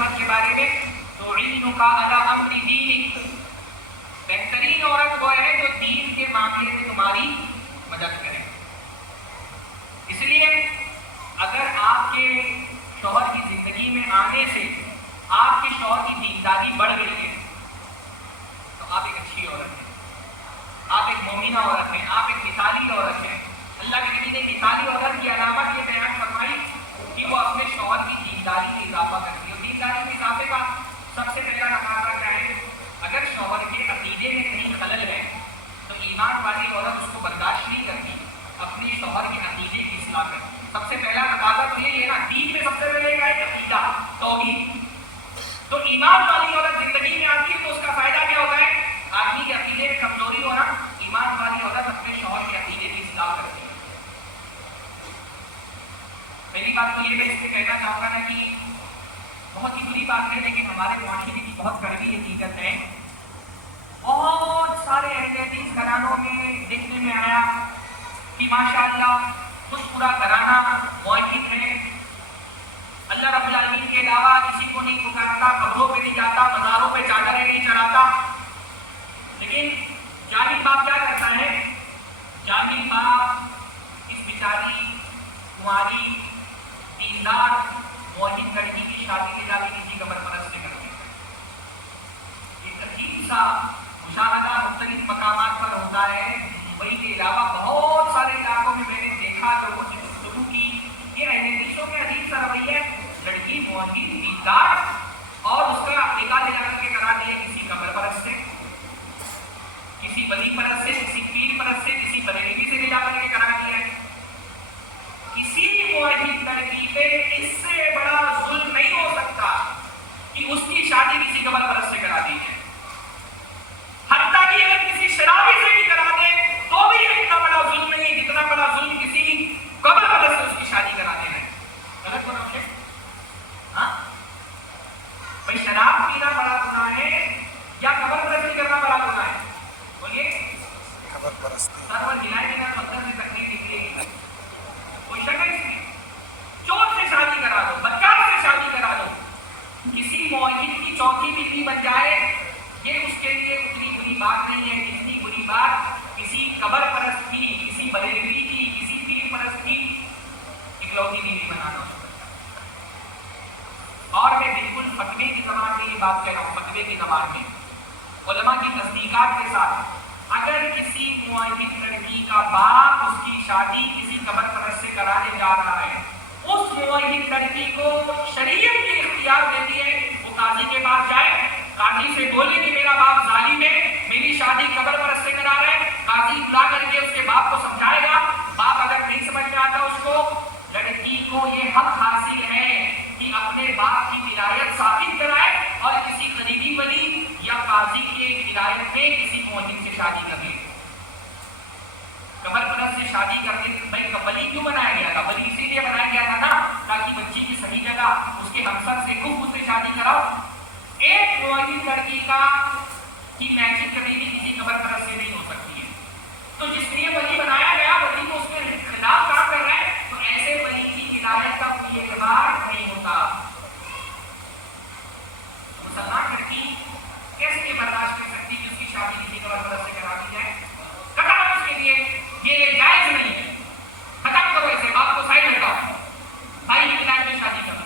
عورت کے بارے میں تعینک علی امر دینک، بہترین عورت وہ ہے جو دین کے معاملے میں تمہاری مدد کرے۔ اس لیے اگر آپ کے شوہر کی زندگی میں آنے سے آپ کے شوہر کی دینداری بڑھ گئی ہے تو آپ ایک اچھی عورت ہیں، آپ ایک مومنہ عورت ہیں، آپ ایک مثالی عورت ہیں۔ اللہ کے نبی نے مثالی عورت کی علامت یہ بیان فرمائی کہ وہ اپنے شوہر کی دینداری میں اضافہ کرتی ہے۔ اور دینداری میں اضافے کا سب سے پہلا تقاضا کیا ہے؟ اگر شوہر کے عقیدے میں کہیں خلل ہے تو ایمان والی عورت اس کو برداشت نہیں کرتی، اپنے شوہر کے عقیدے کی اصلاح کرتی۔ سب سے پہلا تقاضا تو یہ ہے نا، دین میں سب سے پہلے کیا ہے؟ عقیدہ، توحید۔ تو ایمان والی عورت زندگی میں آتی ہے تو اس کا فائدہ کیا ہوتا ہے؟ آدمی کے عقیدے میں کمزوری ہو رہا، ایمان والی عورت اپنے شوہر کے عقیدے کی اصلاح کرتی ہے۔ پہلی بات تو یہ میں اس سے کہنا چاہوں گا نا کہ بہت ہی بری بات ہے، لیکن ہمارے معاشرے کی بہت کڑوی حقیقت ہے، بہت سارے اہل حدیث گھرانوں میں دیکھنے میں آیا کہ ماشاءاللہ کچھ پورا گھرانہ موحد ہے، اللہ رب العالمین کے علاوہ کسی کو نہیں پکارتا، قبروں پہ نہیں جاتا، مزاروں پہ چادریں نہیں چڑھاتا، لیکن جاہل باپ کیا کرتا ہے؟ جاہل باپ اس بیچاری کماری دیندار موحد لڑکی کی شادی کے جانے کسی قبر پرست سے کرتے ہیں۔ ایک عجیب سا مشاہدہ مختلف مقامات پر ہوتا ہے، ممبئی کے علاوہ بہت سارے علاقوں میں میں نے دیکھا، لوگوں کی گفتگو کی، یہ اہل حدیثوں کے عجیب سا رویہ ہے، لڑکی موحد دیندار اور اس کا نکاح لے جا کر کے کرا دیا کسی قبر پرست سے، کسی ولی پرست سے، کسی پیر پرست سے، کسی بریلوی سے لے جا کر کے کرا دیا ہے۔ کسی موحد لڑکی پہ اس سے بڑا ظلم نہیں ہو سکتا کہ اس کی شادی کسی قبر پرست سے کرا دی جائے، حتیٰ کہ اگر کسی شرابی سے بھی کرا دے تو بھی اتنا بڑا ظلم نہیں جتنا بڑا ظلم کسی قبر پرست سے اس کی شادی کرا دینا ہے۔ غلط بنا ہے؟ ہاں بھائی، شراب پینا بڑا گناہ ہے یا قبر پرستی کرنا بڑا گناہ ہے؟ بولیے۔ قبر پرست سر پر گنائے دینا تو اندر سے تکلیف نکلے گی، کوئی شک ہے اس میں؟ چور سے شادی کرا دو، بدکار سے شادی کرا دو، کسی موحد کی چوتھی بیوی بن جائے، یہ اس کے لیے اتنی بری بات نہیں ہے جتنی بری بات کسی قبر پرست کی، کسی بریلوی کی، کسی پیر پرست کی اکلوتی بیوی بنانا۔ اور میں بالکل فتوے کی زبان میں یہ بات کہہ رہا ہوں، فتوے کی زبان میں علماء کی تصدیقات کے ساتھ، اگر کسی موحد لڑکی کا باپ اس کی شادی کسی قبر پرست سے کرانے جا رہا ہے، اس موحد لڑکی کو شریعت کی اختیار دیتی ہے وہ قاضی کے پاس جائے، قاضی سے بولے کہ میرا باپ ظالم ہے، میری شادی قبر پرست سے کرا رہا ہے، قاضی بلا کر کے اس کے باپ کو سمجھائے گا، باپ اگر نہیں سمجھ میں آتا اس کو، لڑکی کو یہ حق حاصل ہے کہ اپنے باپ کی ولایت ثابت کرائے اور کسی قریبی ولی یا قاضی کی ہدایت میں کسی موحد سے شادی کر لے۔ قبر پرست سے شادی کر کے بھائی ولی کیوں بنایا گیا تھا؟ ولی اسی لیے بنایا گیا تھا نا تاکہ بچی کی صحیح جگہ اس کے ہمسر سے خوب اس سے شادی کراؤ۔ ایک موحد لڑکی کی میچنگ کبھی بھی کسی قبر پرست سے نہیں ہو سکتی ہے، تو جس لیے ولی بنایا گیا ولی کو اس کے خلاف کام کر رہا ہے تو ایسے ولی کی ولایت کا کوئی اعتبار نہیں ہوتا۔ مسلمان لڑکی کیسے یہ برداشت کر سکتی کہ اس کی شادی کسی قبر پرست سے کرا دی جائے؟ قطعاً اس کے لیے یہ جائز نہیں ہے۔ ختم کرو اسے، باپ کو سائڈ لگاؤ، بھائی کی ولایت میں شادی کرو۔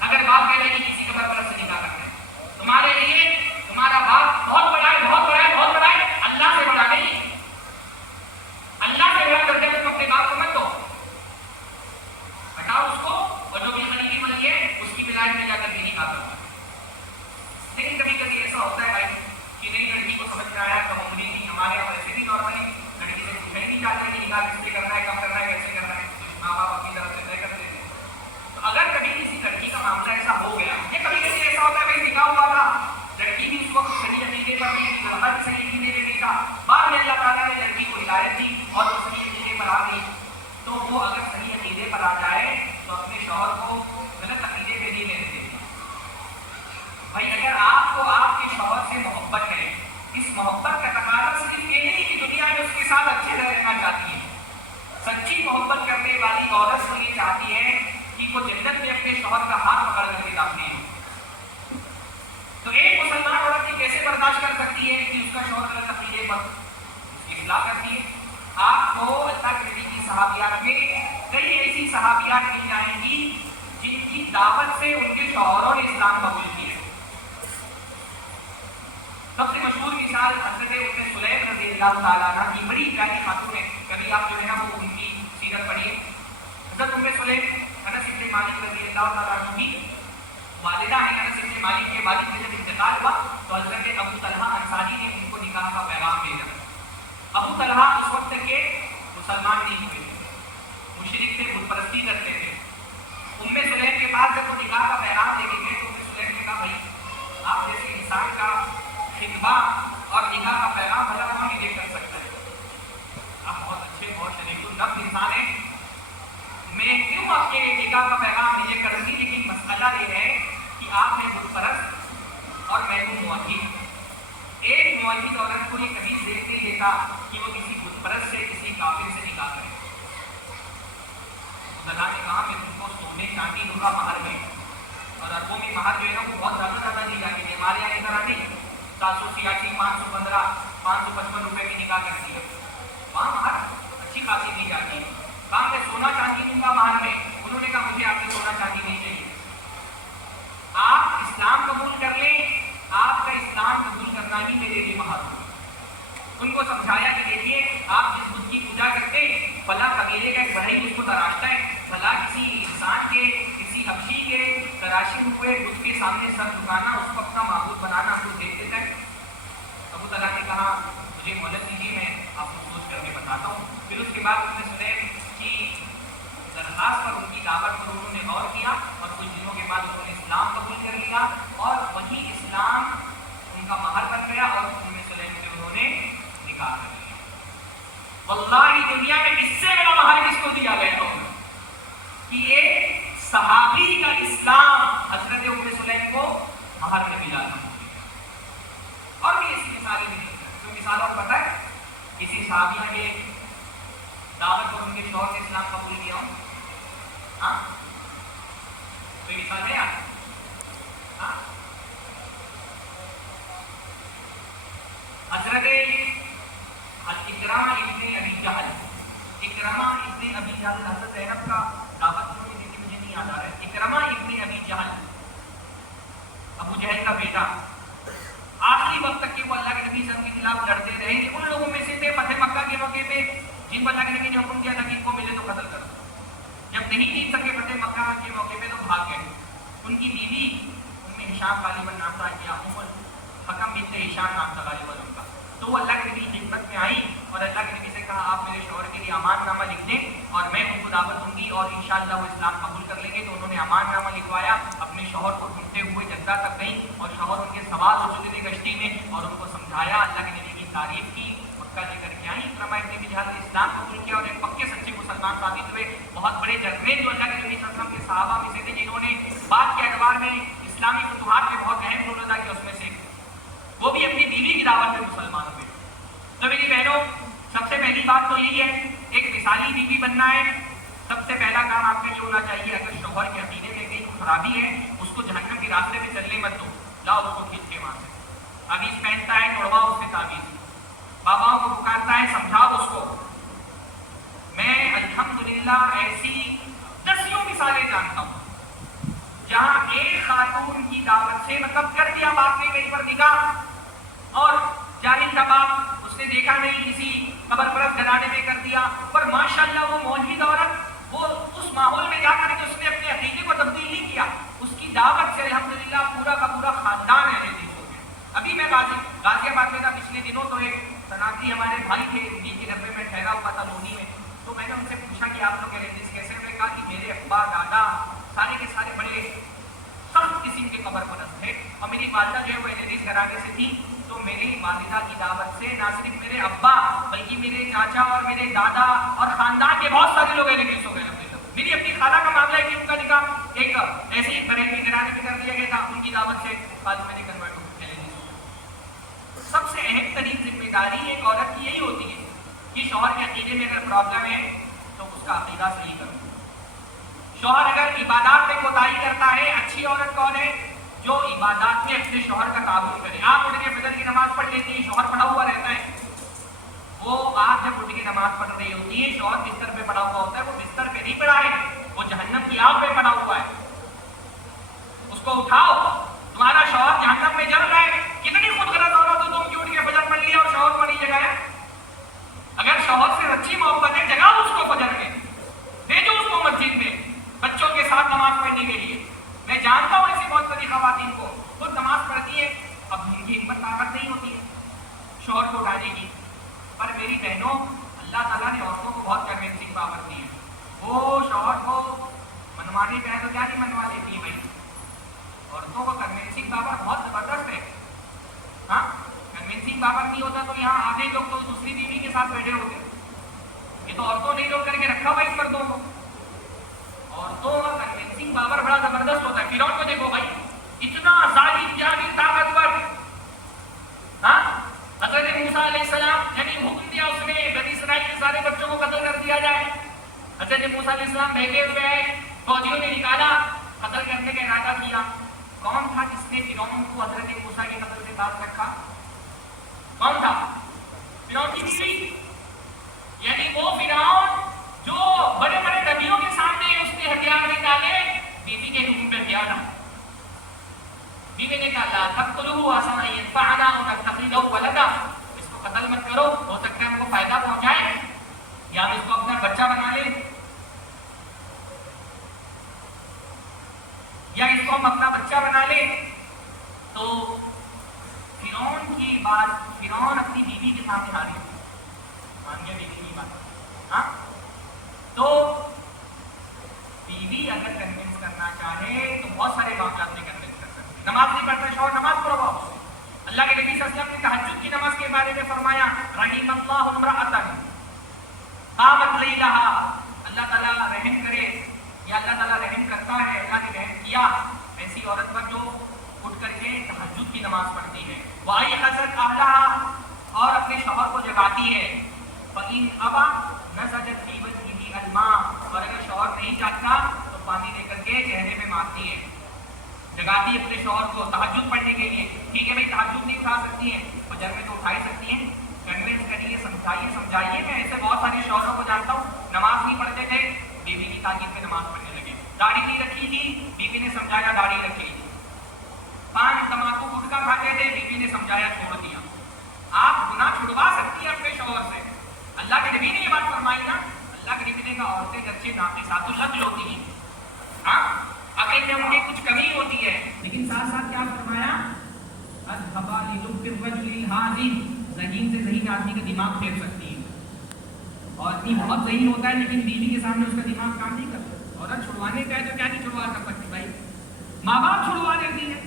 اگر باپ کہہ رہے کہ کسی قبر پرست سے نکاح کرنا ہے، تمہارے لیے تمہارا باپ بہت بڑا ہے، بہت بڑا ہے، بہت بڑا ہے، اللہ سے بڑا نہیں، اللہ سے بڑا درجہ تم اپنے باپ کو مت دو، ہٹاؤ اس کو، اور جو بھی خلیفی بن گئے اس کی ولایت میں جا کر کے نکاح کرو۔ لیکن کبھی کبھی ایسا ہوتا ہے بھائی کہ نئی لڑکی کو سمجھ میں آیا تو عمری نہیں، ہمارے یہاں ایسے بھی نارملی لڑکی سے پوچھنا ہی نہیں چاہتے کہ نکاح کس سے کرنا ہے، کب کرنا ہے، کیسے کرنا ہے، ماں باپ اپنی طرف سے طے کر دیتے ہیں۔ تو اگر کبھی کسی لڑکی کا معاملہ ایسا ہو گیا، یا کبھی کبھی ایسا ہوتا ہے بھائی نکاح ہوا تھا، لڑکی بھی اس وقت صحیح عقیدے پر نہیں تھی، لڑکا بھی صحیح عقیدے میں نہیں تھا، بعد میں اللہ تعالیٰ نے لڑکی کو ہدایت دی اور وہ صحیح عقیدے پر آ گئی، تو وہ اگر صحیح عقیدے پر آ جائے تو اپنے شوہر کو غلط عقیدے پہ نہیں لینے دیتی۔ بھائی اگر آپ کو آپ کے شوہر سے محبت ہے، اس محبت کا تقاضا صرف یہ نہیں کہ دنیا میں اس کے ساتھ اچھے سے رہنا چاہتی ہے، سچی محبت کرنے والی عورت کو یہ چاہتی ہے کہ وہ جنت میں اپنے شوہر کا ہاتھ پکڑ کر کے داخل ہو، وقت اصلاح کرتی ہے. آپ کو اللہ کے نبی کی صحابیات میں کئی ایسی صحابیات مل جائیں گی جن کی دعوت سے ان کے شوہروں نے اسلام قبول کیا. سب سے مشہور مثال حضرت ام سلیم رضی اللہ تعالیٰ عنہ کی بڑی پیاری خاتون ہے. کبھی آپ جو ہے نا وہ ان کی سیرت پڑھیے. حضرت ام سلیم انس بن مالک رضی اللہ تعالیٰ عنہ کی والدہ ہیں. انس بن مالک کے والد کا جب انتقال ہوا تو حضرت ابو طلحہ انصاری نے ان کو نکاح کا پیغام بھیجا. ابو طلحہ اس وقت کے مسلمان نہیں ہوئے تھے, مشرک تھے, بت پرستی کرتے تھے. ام سلیم کے پاس جب وہ نکاح کا پیغام لے کے گئے تو ام سلیم نے کہا بھائی آپ جیسے انسان کا خطبہ اور نکاح کا پیغام بھلا کون نہیں کر سکتا ہے؟ آپ بہت اچھے بہت شریف النفس انسان ہیں, میں کیوں آپ کے نکاح کا پیغام بھیجے کروں گی, لیکن مسئلہ یہ ہے کہ آپ ہیں بت پرست اور میں ہوں موحد. ایک موحد عورت کو یہ کبھی دیکھ نہیں لیتا کہ وہ کسی بت پرست سے کسی کافر سے نکاح کرے. اللہ نے کہا کہ تم کو سونے چاندی دوں گا مہر میں, اور اربوں میں مہر جو ہے نا وہ بہت زیادہ دی جاتی ہے. ہمارے یہاں طرح نہیں 786 515 555 روپے کی نکاح کرتی ہے, وہاں مہر اچھی خاصی دی جاتی ہے. کہا میں سونا چاندی دوں گا مہر میں. انہوں نے کہا مجھے آپ سے سونا چاندی نہیں چاہیے, آپ اسلام قبول کر لیں, آپ کا اسلام قبول کرنا ہی میرے لیے مہر ہو. ان کو سمجھایا کہ دیکھیے آپ جس بت کی پوجا کرتے بھلا قبیلے کا ایک بڑھئی اس کو تراشتا ہے, بھلا کسی انسان کے کسی حبشی کے تراشے ہوئے بت کے سامنے سر جھکانا, اس کو اپنا معبود بنانا آپ کو دیکھ دیتا ہے. ابو طلحہ نے کہا مجھے مہلت دیجیے, میں آپ کو سوچ کر کے بتاتا ہوں. پھر اس کے بعد ام سلیم کی درخواست پر ان کی دعوت پر انہوں نے غور کیا اور کچھ دنوں کے بعد انہوں نے اسلام قبول کر لیا اور وہی اسلام ان کا مہر بن گیا اور ام سلیم سے انہوں نے نکاح کر لیا. واللہ دنیا میں اس سے بڑا مہر کس کو دیا گیا ہو کہ یہ صحابی کا اسلام حضرت ام سلیم کو مہر میں ملا تھا. اور بھی ایسی مثالیں نہیں, کوئی مثال اور پتہ ہے کسی صحابیہ کے دعوت پر ان کے شوہر نے اسلام قبول کیا ہوں؟ ہاں کوئی مثال ہے آپ؟ ہاں حضرت اکرامہ ابن ابی جہل, اکرامہ ابن ابی جہل حضرت زینب کا دعوت انہوں نے دی تھی, مجھے نہیں یاد آ رہا ہے. اکرامہ ابن ابی جہل ابو جہل کا بیٹا, آخری وقت تک کہ وہ اللہ کے نبی صلی اللہ علیہ وسلم کے خلاف لڑتے رہے. ان لوگوں میں سے تھے فتح مکہ کے موقع پہ جن کو اللہ کے نبی نے حکم دیا تھا کہ ان کو ملے تو قتل کرو. جب نہیں جیت سکے فتح مکہ کے موقع پہ تو بھاگ گئے. ان کی بیوی ام ہشام غالباً نام تھا, یا ام الحکم بنت ہشام نام تھا غالباً ان کا. تو وہ اللہ کے نبی کی خدمت میں آئی اور اللہ کے نبی سے کہا آپ میرے شوہر کے لیے امان نامہ لکھ دیں اور میں ان کو دعوت دوں گی اور انشاءاللہ وہ اسلام قبول کر لیں گے. تو انہوں نے امان نامہ لکھوایا, اپنے شوہر کو ڈھونڈتے ہوئے جدہ تک گئیں اور شوہر ان کے سوار ہو چکے تھے کشتی میں اور ان کو سمجھایا, اللہ کے نبی کی تعریف کی, مکہ لے کر کے آئیں. اکرامہ ابن ابی جہل نے اسلام قبول کیا اور ایک پکے سچے مسلمان ثابت ہوئے. بہت بڑے جذبے جو اللہ کے نبی صلی اللہ علیہ وسلم کے صحابہ میں سے تھے جنہوں نے بات کے اعتبار میں اسلامی فتوحات میں بہت اہم رول ادا کیا, اس میں سے وہ بھی اپنی بیوی کی دعوت میں مسلمان ہوئے. تو میری بہنوں سب سے پہلی بات تو یہی ہے ایک مثالی بیوی بننا ہے. سب سے پہلا کام آپ کا یہ ہونا چاہیے, اگر شوہر کے عقیدے میں کہیں خرابی ہے اس کو جہنم کے راستے پہ چلنے مت دو, لاؤ اس کو کھینچ کے وہاں سے. تعویذ پہنتا ہے توڑواؤ اس سے تعویذ, باباؤں کو پکارتا ہے سمجھاؤ اس کو. میں الحمدللہ ایسی دسیوں مثالیں جانتا ہوں جہاں ایک خاتون کی دعوت سے مطلب کر دیا باپ نے کہیں پر نکاح اور جاہل کا باپ اس نے دیکھا نہیں, کسی قبر پرست گھرانے میں کر دیا, پر ماشاءاللہ وہ موحد عورت وہ اس ماحول میں جا کر کے اس نے اپنے عقیدے کو تبدیل نہیں کیا. اس کی دعوت سے الحمدللہ پورا کا پورا خاندان اہل حدیث ہو گیا. ابھی میں غازی آباد میں تھا پچھلے دنوں, تو ایک صنعتی ہمارے بھائی تھے, انہیں کے ڈبے میں ٹھہرا ہوا تھا لونی میں. تو میں نے ان سے پوچھا کہ آپ لوگ اہل حدیث کیسے؟ میں نے کہا کہ میرے ابا دادا سارے کے سارے بڑے سخت قسم کے قبر پرست تھے اور میری والدہ جو ہے وہ اہل حدیث گھرانے سے تھی. تو میری والدہ کی دعوت سے نہ صرف میرے ابا بلکہ میرے چاچا اور میرے دادا اور خاندان کے بہت سارے لوگ اہل حدیث ہو گئے. میری اپنی خالہ کا معاملہ ہے کہ ان کا نکاح ایک ایسے ہی بریلوی گھرانے میں کر دیا گیا تھا, ان کی دعوت سے بعد میں نے کنورٹ ہو کے اہل حدیث ہو گئے. سب سے اہم ترین ذمہ داری ایک عورت کی یہی ہوتی ہے کہ شوہر کے عقیدے میں اگر پرابلم ہے تو اس کا عقیدہ صحیح کرو. شوہر اگر عبادات میں کوتاہی کرتا ہے, اچھی عورت کون ہے جو عبادات میں اپنے شوہر کا تعاون کرے. آپ اٹھ کے فجر کی نماز پڑھ لیتی ہیں, شوہر پڑھا ہوا رہتا ہے, وہ آپ جب اٹھ کے نماز پڑھ رہی ہوتی ہے، شوہر بستر پہ پڑا ہوا ہوتا ہے، وہ بستر پہ نہیں پڑا ہے، وہ جہنم کی آگ پہ پڑا ہوا ہے، اس کو اٹھاؤ، تمہارا شوہر جہنم میں جل رہا ہے، کتنی خود غرض عورت تو تم کیوں اٹھ کے فجر پڑھ لیا اور شوہر کو نہیں جگایا؟ اگر شوہر سے سچی محبت ہے جگاؤ اس کو فجر میں، بھیجو اس کو مسجد میں بچوں کے ساتھ نماز پڑھنے کے لیے۔ میں جانتا ہوں ایسی بہت ساری خواتین کو خود نماز پڑھتی ہے، اب ان کی ہمت طاقت نہیں ہوتی ہے شوہر کو اٹھانے کی، پر میری بہنوں اللہ تعالیٰ نے عورتوں کو بہت کنوینسنگ پاور دی ہے، وہ شوہر کو منوانے پہ تو کیا نہیں منوا لیتی ہے بھائی، عورتوں کو کنوینسنگ پاور بہت زبردست ہے۔ ہاں کنوینسنگ پاور نہیں ہوتا تو یہاں آدھے لوگ تو دوسری بیوی کے ساتھ بیٹھے ہوتے، یہ تو عورتوں نے لوگ کر کے رکھا ہوا اس مردوں کو، عورتوں کا کنوینسنگ پاور بڑا زبردست ہوتا ہے۔ فرعون کو دیکھو بھائی، اتنا ظالم جابر طاقتور، ہاں حضرت موسیٰ علیہ السلام یعنی حکم دیا اس نے بنی اسرائیل کے سارے بچوں کو قتل کر دیا جائے، حضرت موسیٰ علیہ السلام بھیگے ہوئے آئے، فوجیوں نے نکالا، قتل کرنے کا ارادہ کیا، کون تھا جس نے فرعون کو حضرت موسیٰ کے قتل سے ساتھ رکھا؟ کون تھا؟ فرعون کی بیوی، یعنی وہ فرعون جو بڑے بڑے نبیوں کے سامنے اس نے ہتھیار نکالے، بیوی کے حکم پہ کیا تھا؟ بیوی نے کہا لا تقتلوه عسى ان ينفعنا او نتخذه ولدا، اس کو قتل مت کرو، ہو سکتا ہے ہم کو فائدہ پہنچائے یا ہم اس کو اپنا بچہ بنا لیں، یا اس کو ہم اپنا بچہ بنا لیں۔ تو فرعون کی بات، فرعون اپنی بیوی کے سامنے حاضر مان گیا بیوی کی بات، ہاں تو بیوی اگر کنوینس کرنا چاہے تو بہت سارے معاملات میں کنوینس کر سکتے ہیں۔ نماز نہیں پڑھتا شوہر، نماز پڑھو آپ سے۔ اللہ کے نبی صلی اللہ علیہ وسلم نے تہجد کی نماز کے بارے میں فرمایا رحم اللہ امرأۃ قامت لیلہا، اللہ تعالیٰ رحم کرے یا اللہ تعالیٰ رحم کرتا ہے، اللہ نے رحم کیا ایسی عورت پر جو اٹھ کر کے تہجد کی نماز پڑھتی ہے، وایقظت اہلہا، اور اپنے شوہر کو جگاتی ہے، فإن ابا نزجت فی وجہہ الماء، اور اگر شوہر نہیں جاگتا تو پانی لے کر کے چہرے میں مارتی ہے، جگاتی ہے اپنے شوہر کو تہجد پڑھنے کے لیے۔ ٹھیک ہے بھائی تہجد نہیں اٹھا سکتی ہیں، فجر میں تو اٹھا ہی سکتی ہیں، کنوینس کریے، سمجھائیے۔ میں ایسے بہت سارے شوہروں کو جانتا ہوں نماز نہیں پڑھتے تھے، بیوی کی تاکید پہ نماز پڑھنے لگے، داڑھی نہیں رکھی تھی، بیوی نے سمجھایا داڑھی رکھے، پان تمباکو گٹکا کھاتے تھے، بیوی نے سمجھایا چھوڑ دیا۔ آپ گناہ چھڑوا سکتی ہیں اپنے شوہر سے، اللہ کے نبی نے یہ بات فرمائی نا، اللہ کے نبی نے کہا عورتیں گرچہ ناقصات العقل ہوتی ہیں، ہاں عقل میں انہیں کچھ کمی ہوتی ہے، لیکن ساتھ ساتھ کیا فرمایا اذهبا للب الرجل الهادم، ذہین سے ذہین آدمی کا دماغ پھیر سکتی ہے، اور آدمی بہت ذہین ہوتا ہے لیکن بیوی کے سامنے اس کا دماغ کام نہیں کرتا، عورت چھڑوانے کا ہے تو کیا نہیں چھڑوا کر سکتی بھائی، ماں باپ چھڑوا دیتی ہے،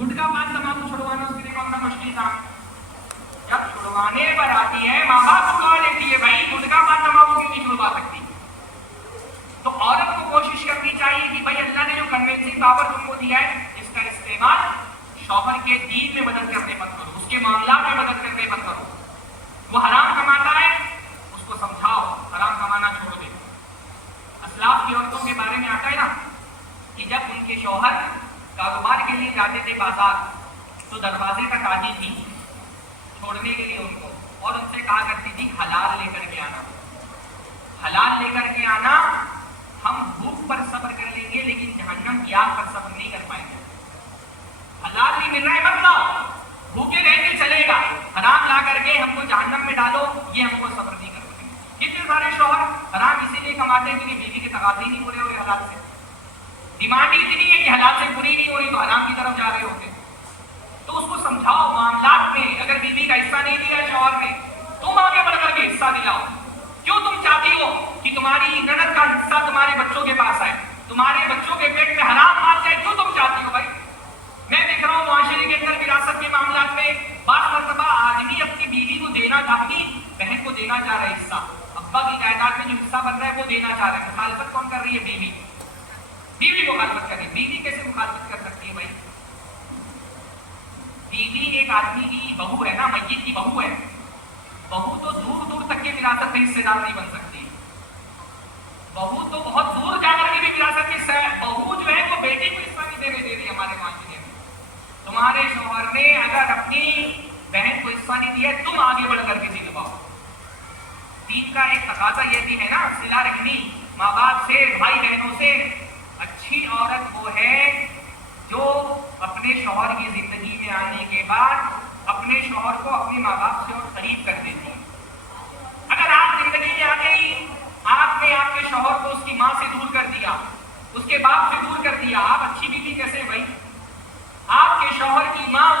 گٹکا پان تمباکو چھڑوانا اس کے لیے کون سا مشکل تھا، جب چھڑوانے پر آتی ہے ماں باپ چھڑوا لیتی ہے بھائی، گٹکا پان تمباکو کیوں نہیں چھڑوا سکتی؟ تو عورت کو کوشش کرنی چاہیے کہ بھائی اللہ نے جو کنوینسنگ پاور تم کو دیا ہے اس کا استعمال شوہر کے دین میں مدد کرنے مت کرو، اس کے معاملات میں مدد کرنے مت کرو، وہ حرام کماتا ہے اس کو سمجھاؤ حرام کمانا چھوڑ دے۔ اسلاف کی عورتوں کے بارے میں آتا ہے نا کہ جب ان کے شوہر کاروبار کے لیے جاتے تھے بازار تو دروازے تک آتی تھی چھوڑنے کے لیے ان کو، اور ان سے کہا کرتی تھی حلال لے کر کے آنا، حلال لے کر کے آنا، ہم بھوک پر صبر کر لیں گے لیکن جہنم کی آگ پر صبر نہیں کر پائیں گے، حلال نہیں مل رہا ہے مت لاؤ، بھوکے رہ کے چلے گا، حرام لا کر کے ہم کو جہنم میں ڈالو، یہ ہم کو صبر نہیں کر پائیں گے۔ کتنے سارے شوہر حرام اسی لیے کماتے ہیں کہ بیوی کے تقاضے نہیں پورے ہو رہے حلال سے، ڈیمانڈ اتنی ہے کہ حلال سے پوری نہیں ہو رہی تو حرام کی طرف جا رہے ہوتے، تو اس کو سمجھاؤ معاملات میں، اگر بیوی کا حصہ نہیں دیا شوہر نے تم آگے بڑھ کر کے حصہ دلاؤ، کیوں تم چاہتی ہو کہ تمہاری نند کا حصہ تمہارے بچوں کے پاس آئے، تمہارے بچوں کے پیٹ میں حرام مال جائے، کیوں تم چاہتی ہو بھائی؟ میں دیکھ رہا ہوں معاشرے کے اندر وراثت کے معاملات میں بعض مرتبہ آدمی اپنی بیوی کو دینا چاہ، اپنی بہن کو دینا چاہ رہا ہے حصہ، ابا کی جائیداد میں جو حصہ بن رہا ہے وہ دینا چاہ رہا ہے، مخالفت کون کر رہی ہے؟ بیوی، بیوی مخالفت کر رہی ہے۔ بیوی کیسے مخالفت کر سکتی ہے بھائی؟ بیوی ایک آدمی کی بہو ہے نا، میت کی بہو ہے، بہو تو دور دور تک کے وراثت میں حصے دار نہیں بن سکتی، بہو تو بہت دور جا کر کے بھی وراثت کے حصہ ہے، بہو جو ہے وہ بیٹی کو حصہ نہیں دینے دے رہی ہمارے معاشرے میں۔ تمہارے شوہر نے اگر اپنی بہن کو حصہ نہیں دیا تم آگے بڑھ کر کے دلواؤ، دین کا ایک تقاضا یہ بھی ہے نا، صلہ رحمی ماں باپ سے، بھائی بہنوں سے۔ اچھی عورت وہ ہے جو اپنے شوہر کی زندگی میں آنے کے بعد اپنے شوہر کو اپنے ماں باپ سے اور قریب کر دیتی ہے۔ اگر آپ زندگی میں آ گئی، آپ نے آپ کے شوہر کو اس کی ماں سے دور کر دیا، اس کے باپ سے دور کر دیا، آپ اچھی بیوی کیسے بھائی؟ آپ کے شوہر کی ماں